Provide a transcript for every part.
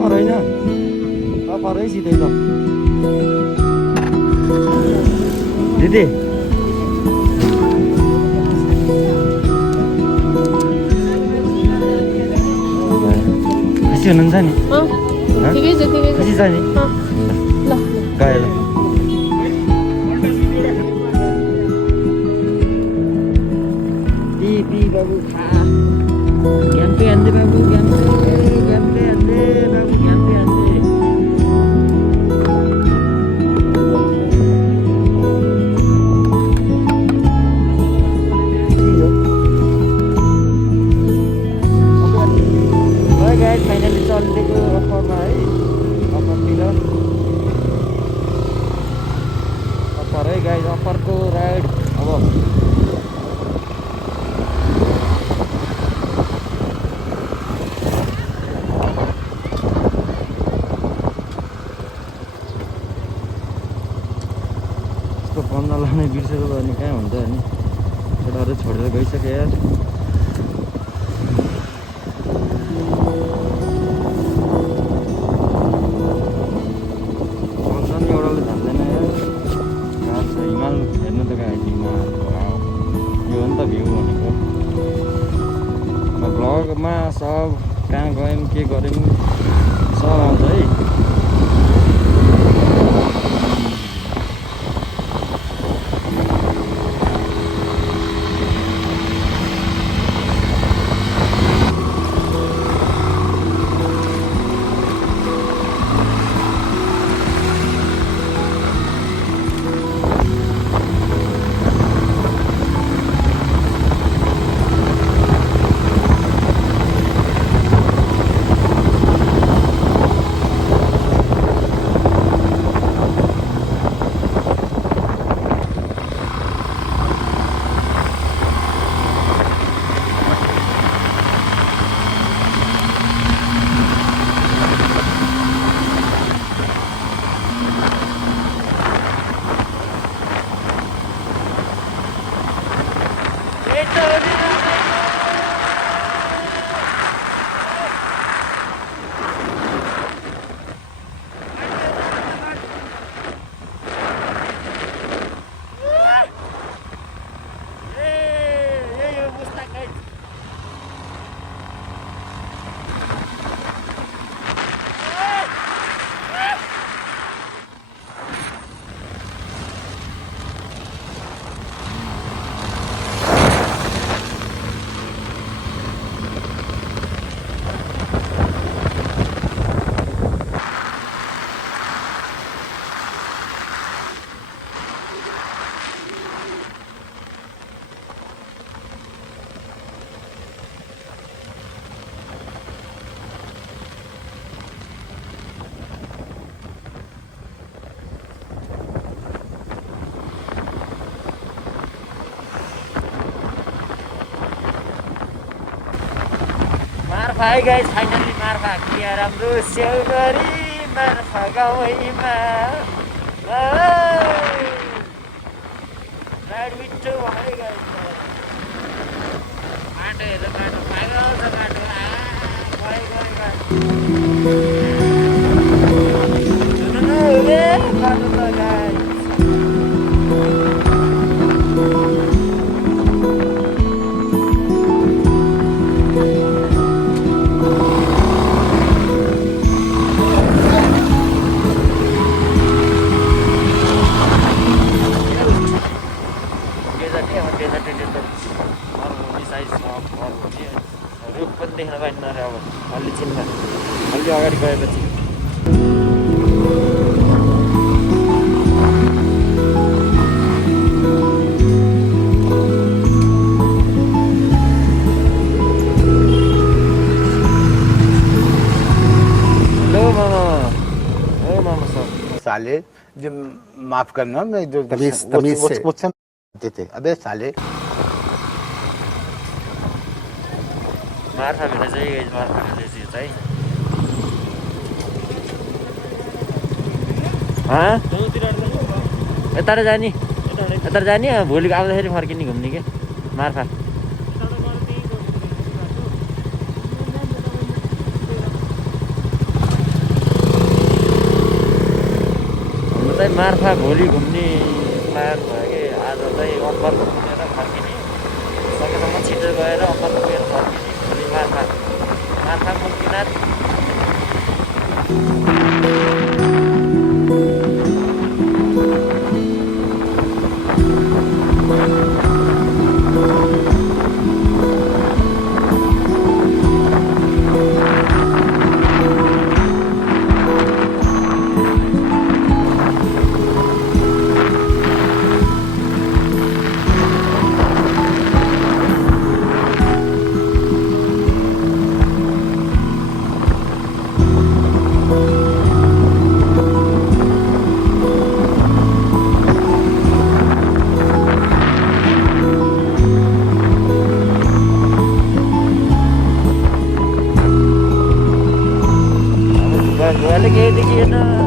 पर होइन पर है सिधै ल दिदी खुसी हुनुहुन्छ नि खुसी छ नि गयो ल बाबु खा ग्याम्पे हान्दै बाबु ग्याम्पे हान्दै बाबु ग्याम्पे हान्दै गाइस फाइनली चलिदिएको अफरमा है अफरतिर अफर है गाइस अफरको राइड अब फोन नलाउने बिर्सेको अनि कहाँ हुन्छ अनि छोडाहरू छोडेर गइसक्यो यार भन्छ नि एउटाले जान्दैन यार कहाँ छ हिमाल हेर्नु त कहाँ हिमाल यो हो नि त भ्यू भनेको भ्लगमा सब कहाँ गयौँ के गऱ्यौँ सब आउँछ है Hi guys, finally Marfa kia राम्रो सेउगरी Marfa गाउँमा राइड मिठो भयो गाइस बाटो हेर्नु बाटो पागल छ बाटो सुन्नु रे बाटो त गाइस रुख पनि देख्न पाइन्न रे अब अलि चिन्ता अलि अगाडि गएपछि हेलो मामा ओ मामा साले जो माफ करना मैं जो तमीज से मुझसे थे अबे साले मार्फा भेट्दा चाहिँ गाइस मार्फा भेट्दैछ यो चाहिँ यता जाने भोलिको आउँदाखेरि फर्किने घुम्ने के मार्फा मार्फा भोलि घुम्ने प्लान भयो कि आज चाहिँ अप्पर पुगेर फर्किने सकेसम्म छिटो गएर अप्पर पुगेर फर्किने भोलि Marpha Muktinath Balik kayak di kena.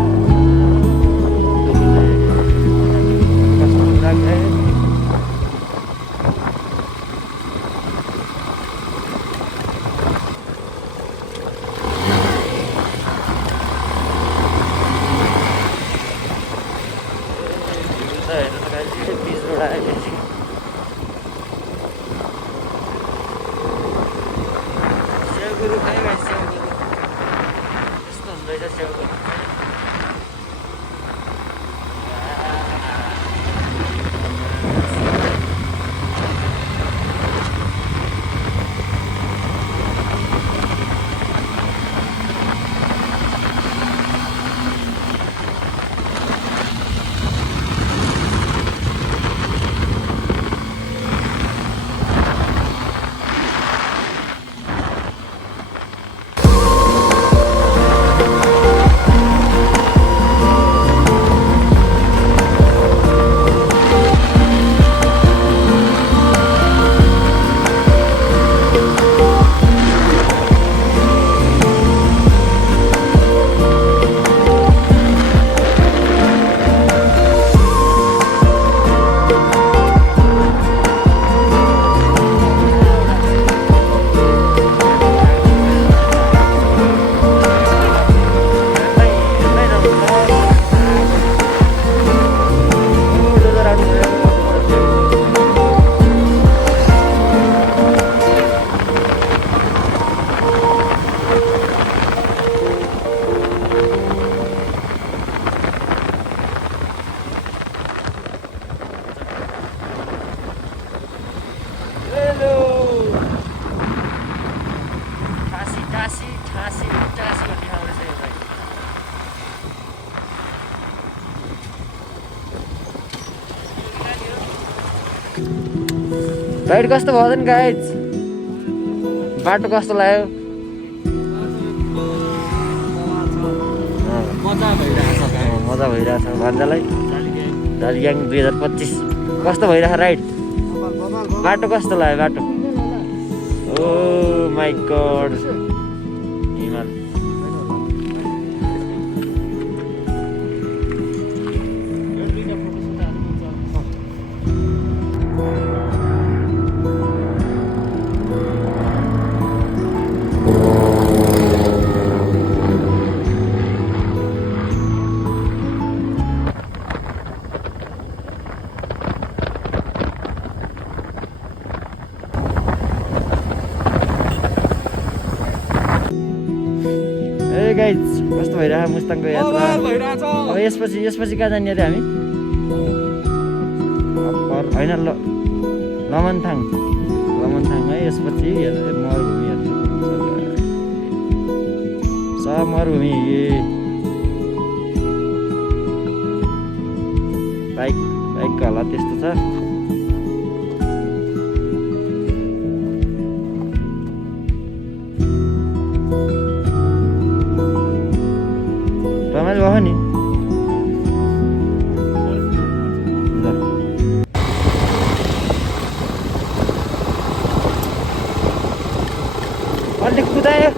Ride कस्तो भयो नि गाइज बाटो कस्तो लाग्यो मजा भइरहेछ भन्जालाई झालिग्याङ 2025 कस्तो भइरहेछ राइड बाटो कस्तो लाग्यो बाटो ओ माई गॉड हिमाल गाइज कस्तो भइरहेको मुस्ताङको यात्रा अब यसपछि कहाँ जाने अरे हामी होइन लमनथाङ है यसपछि मरुभूमि बाइकको हालत त्यस्तो छ रमाइलो भयो नि अलिक कुदायो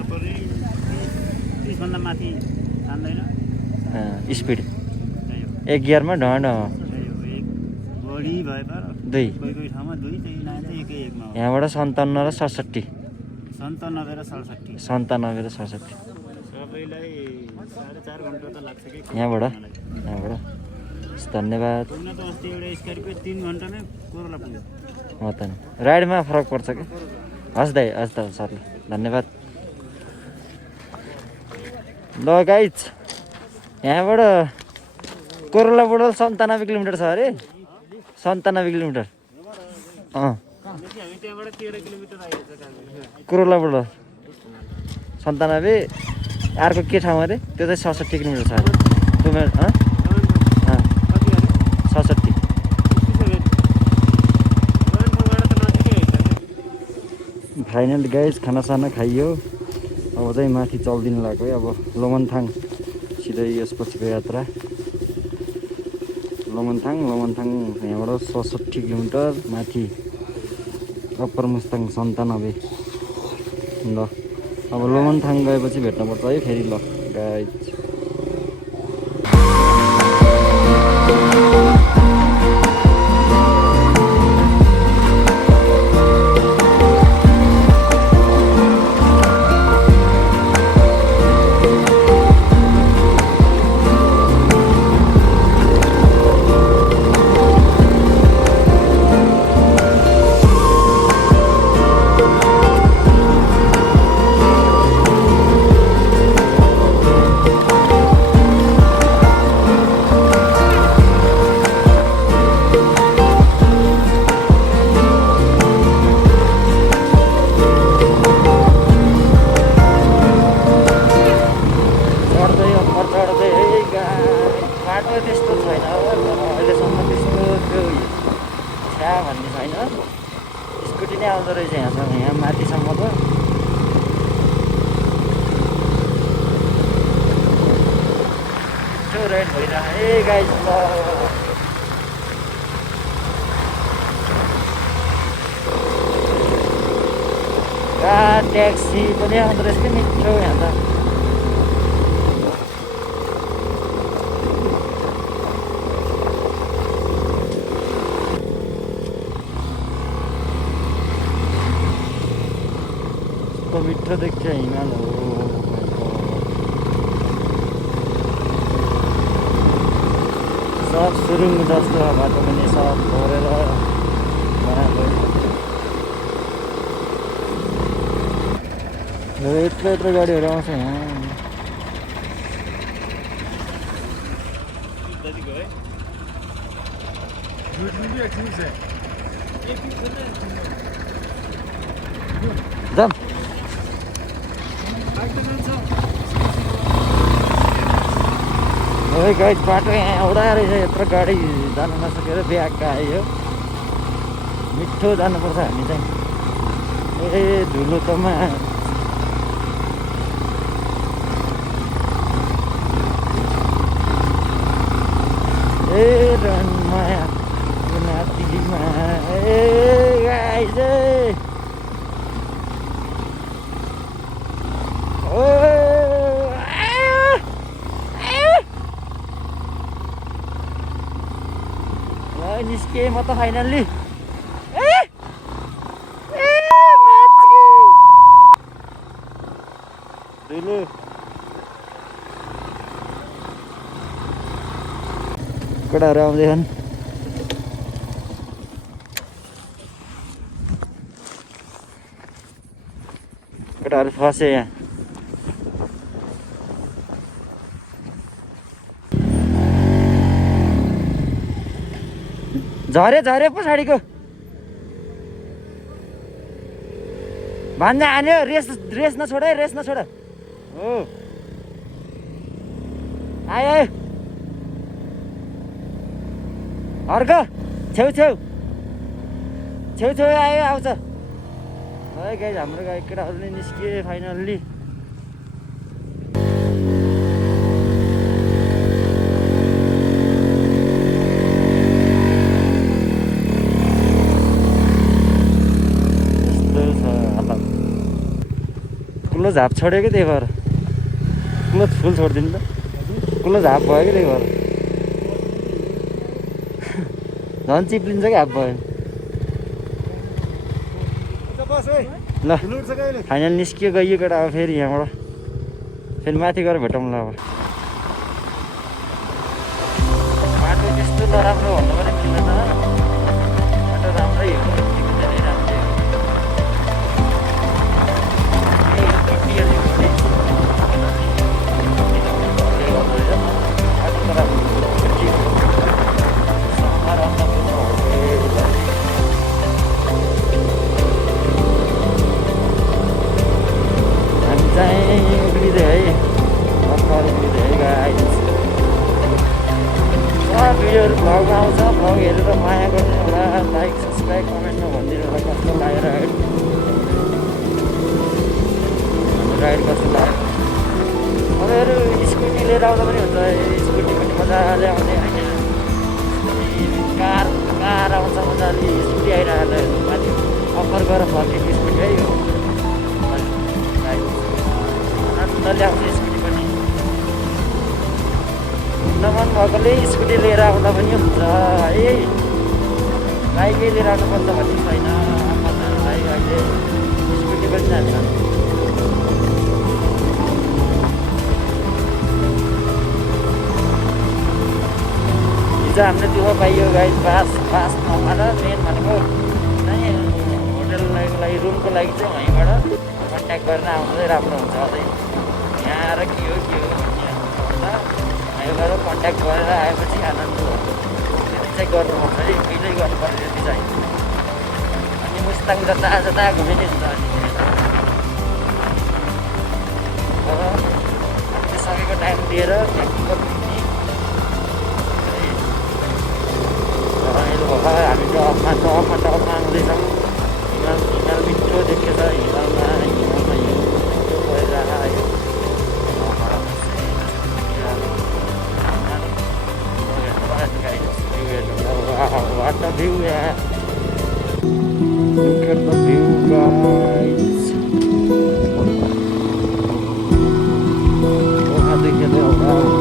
घरपरि 30 भन्दा माथि तान्दैन स्पिड त्यही हो। एक गियरमा ढड त्यही हो, एक बढी भए पर दुई कोही कोही ठाउँमा दुई त्यही लाइन चाहिँ एकै एकमा हो। यहाँबाट 57 र 67 97 र 67 97 र 67 सबैलाई 4.5 घन्टा त लाग्छ कि यहाँबाट मलाई। यहाँबाट धन्यवाद पुग्न त अस्ति एउटा स्कर्पियो 3 घन्टा नै कोरोला पुग्यो। हो त नि राइडमा फरक पर्छ कि हस् दाइ हस् त सरले धन्यवाद ल गाइज यहाँबाट कोरोलाबाट 97 किलोमिटर छ अरे 97 किलोमिटर हामी त्यहाँबाट 13 किलोमिटर आइहाल्छ कालको। कोरोलाबाट 97 अर्को के ठाउँ अरे त्यो चाहिँ 67 किलोमिटर छ अरे तुम्हें कति अरे 67 फाइनल गाइज खानासाना खाइयो अब चाहिँ माथि चल्दिनु लाग्यो है अब लोमनथाङ सिधै यसपछिको यात्रा लोमनथाङ यहाँबाट 67 किलोमिटर माथि अप्पर मुस्ताङ 97 ल अब लोमनथाङ गएपछि भेट्नुपर्छ है फेरि ल गाइज बाटो त्यस्तो छैन अहिलेसम्म त्यस्तो त्यो छ्या भन्ने छैन स्कुटी नै आउँदो रहेछ यहाँसम्म यहाँ माथिसम्म त त्यो राइड भइरहेको ए गाइज ल ट्याक्सी पनि आउँदो रहेछ कि मिठो यहाँ त मिठो देख्छ हिमाल हो सब सुरुङ जस्तो बाटो पनि सब भरेर बनाएको यत्रो गाडीहरू आउँछ यहाँ जाम गाइड बाटो यहाँ आउँदा रहेछ यत्रो गाडी जानु नसकेर ब्याग आयो मिठो जानुपर्छ हामी चाहिँ ए धुलो तमा ए रनमाया नातिमा ए गाइज निस्के म त फाइनल्ली धुलो केटाहरू आउँदैछन् केटाहरू फसे यहाँ झरे पछाडिको भन्दा हान्यो रेस नछोड है रेस नछोड हो आयो हर्क छेउ आयो आउँछ है गाइज हाम्रो गाई केटाहरूले निस्किए फाइनल्ली कुलो झाप छोड्यो कि त्यही भएर कुलो फुल छोडिदिनु त कुलो झाप भयो कि त्यही भएर झन् चिप्लिन्छ कि हाप भयो ल फाइनल निस्कियो गइयो केटा अब फेरि यहाँबाट फेरि माथि गएर भेटौँला अब बाटो त्यस्तो नराम्रो भन्नु पनि मिल्दैन बाटो राम्रै हो धेरै राम्रै हो भिडियोहरू भ्लगमा आउँछ भ्लग हेरेर माया गर्ने होला लाइक सब्सक्राइब कमेन्टमा भनिदिनु होला कस्तो लागेर राइड कस्तो लाग्यो अरूहरू स्कुटी लिएर आउँदा पनि हुन्छ स्कुटी पनि मजाले आउने होइन कार आउँछ मजाले स्कुटी आइरहेको माथि अप्पर गएर फर्केको स्कुटी है यो आनन्दले आउँछ स्कुटी पनि नमन भएकोले स्कुटी लिएर आउँदा पनि हुन्छ है बाइकै लिएर आउनुपर्छ भन्ने छैन मजालाई अहिले स्कुटी पनि जान्छ हिजो हामीले दुःख पाइयो गाई बास नपाएर मेन भनेको होटेलको लागि रुमको लागि चाहिँ वहीँबाट कन्ट्याक्ट गरेर आउँदै राम्रो हुन्छ अझै यहाँ आएर के हो भन्ने एउटा कन्ट्याक्ट गरेर आएपछि आनन्द हो त्यति चाहिँ गर्नुपर्छ है कहिल्यै गर्नुपर्छ त्यति चाहिँ अनि मुस्ताङ जता घुमे नि हुन्छ अनि हामीले सकेको टाइम दिएर रमाइलो भयो हामी टपमा आउँदैछौँ हिमाल मिठो देखेछ हिमालमा हिउँ परिरहेको what a view, yeah. Look at the view, guys. Oh, how they get out now.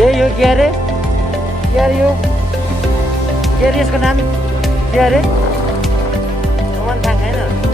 ए यो के अरे यो के अरे यसको नाम के अरे मन थाहा छैन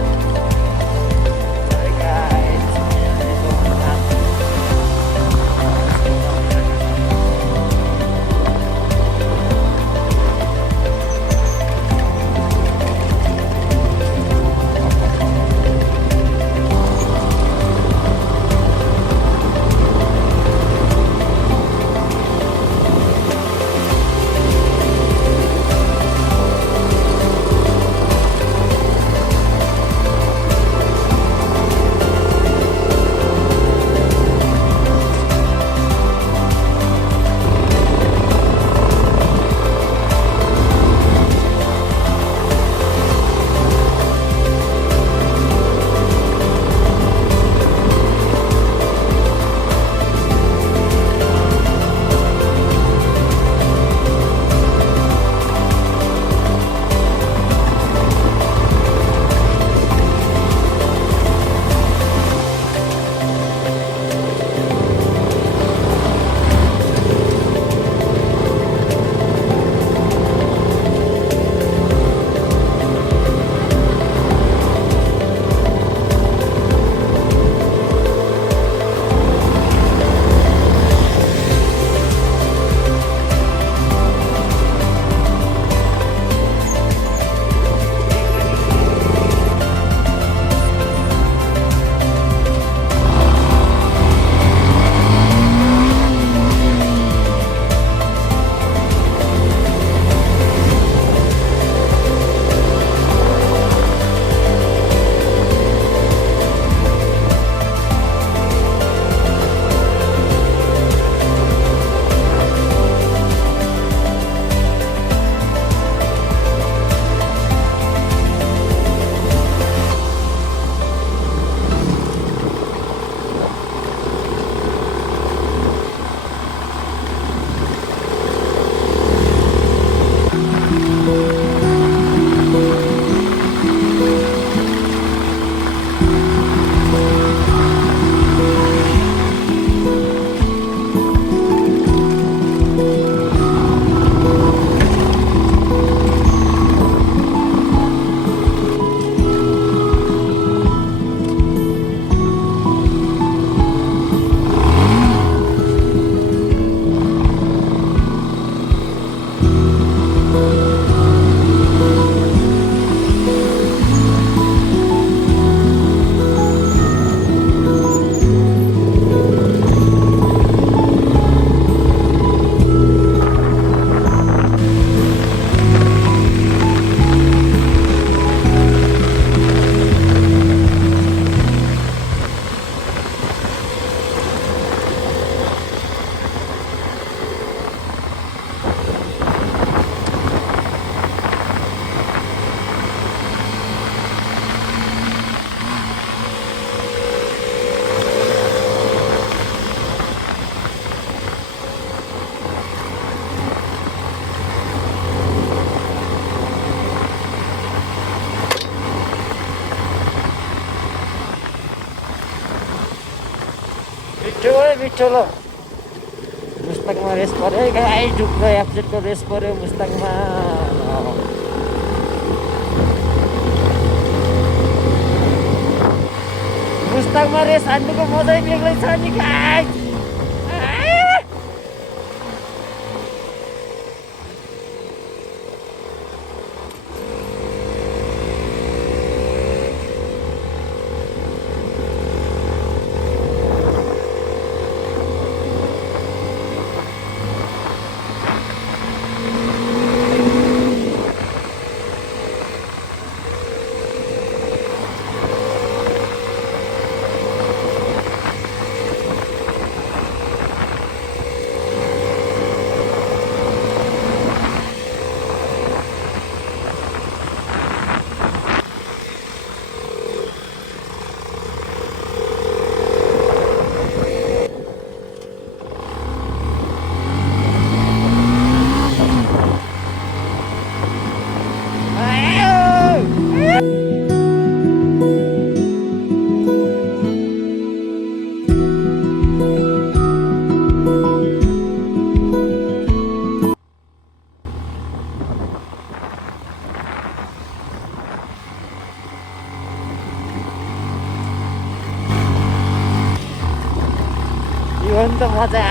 मिठो ल मुस्ताङमा रेस पऱ्यो है गाई ढुक्क एफजेडको रेस पऱ्यो मुस्ताङमा मुस्ताङमा रेस हान्नुको मजै बेग्लै छ नि गाई नि त मजा।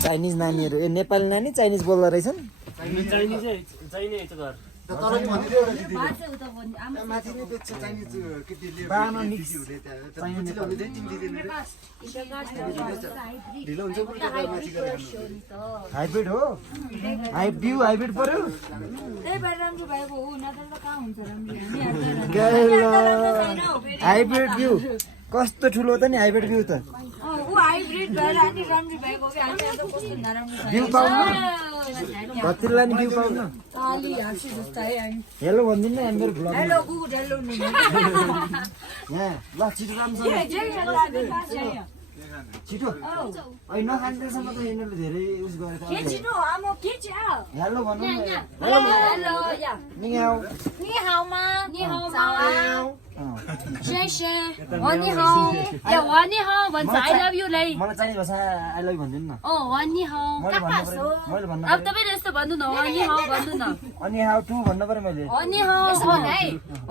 चाइनिज नानीहरू नेपाली नानी चाइनिज बोल्दो रहेछन्। हाइब्रिड हो हाइब्रिड पर्यो हाइब्रिड बिउ कस्तो ठुलो त नि हाइब्रिड बिउ त बिउ पाउनु कतिलाई नि बिउ पाउनु हेलो भनिदिनु न मेरो भ्लग यहाँ ल छिटो राम्रोसँग छिटो होइन नखान्छसम्म त यिनीहरूले धेरै उस गरेर हेलो भन्नु न भन्छ आई लभ यु लै मलाई चाहिने भाषा आई लभ भन्दिनु न वानी हाउ मैले भन्नु अब तपाईले यस्तो भन्नु न वानी हाउ भन्नु न अनि हाउ टु भन्नु पर्यो मैले वानी हाउ भन है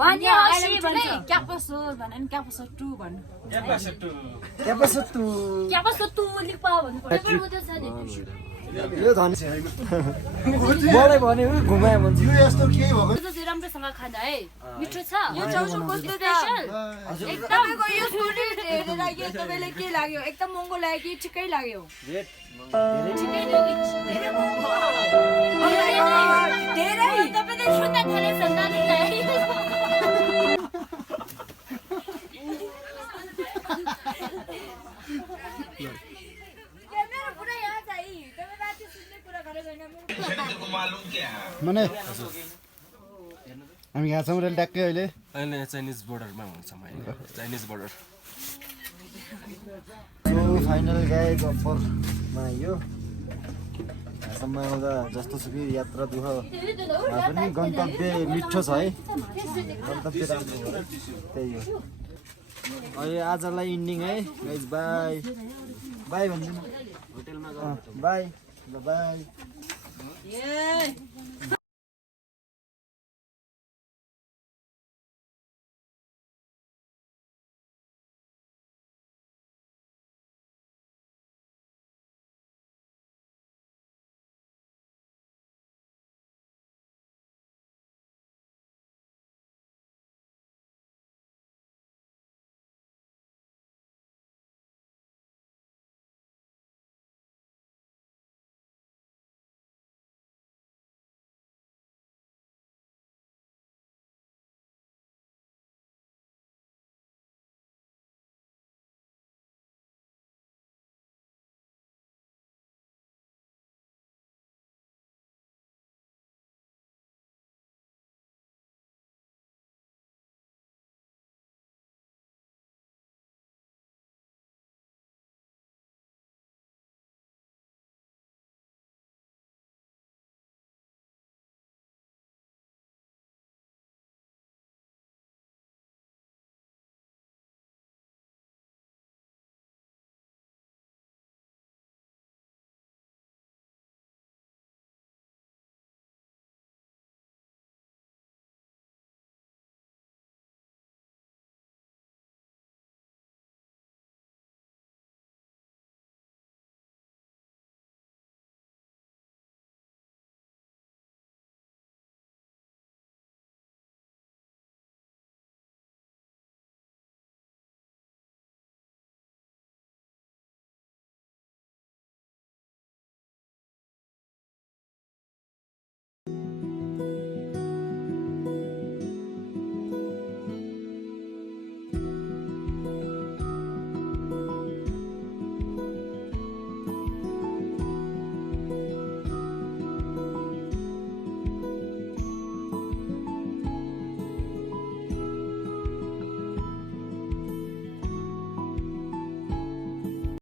वानी हाउ सी भन्छ क्यापसो भन अनि क्यापसो 2 भन्नु क्यापसो 2 लिख पा भन्नु पर्यो पेपर मात्र छ नि यो धन मलाई भन्यो घुमाए भन्छ यो यस्तो के भएको चाहिँ राम्रोसँग खाना है मिठो छ यो चाउचाउ कस्तो स्पेशल एकदम यो स्टोरी हेरेर के तपाईलाई के लाग्यो एकदम महँगो लाग्यो कि ठिकै लाग्यो ठिकै धेरै महँगो धेरै तपाईले सुन्दा थालेछ नानीलाई मने हामी यहाँ छौँ रेल ट्याक्कै अहिले चाइनिज बोर्डरमा हुन्छौँ अहिले चाइनिज बोर्डर फाइनल गाइज अफरमा यो यहाँसम्म आउँदा जस्तो सुकै यात्रा दुःख पनि गन्तव्य मिठो छ है गन्तव्य राम्रो हो त्यही हो अहिले आजलाई इन्डिङ है गाइज बाई बाई भनिदिनु होटेलमा बाई ल बाई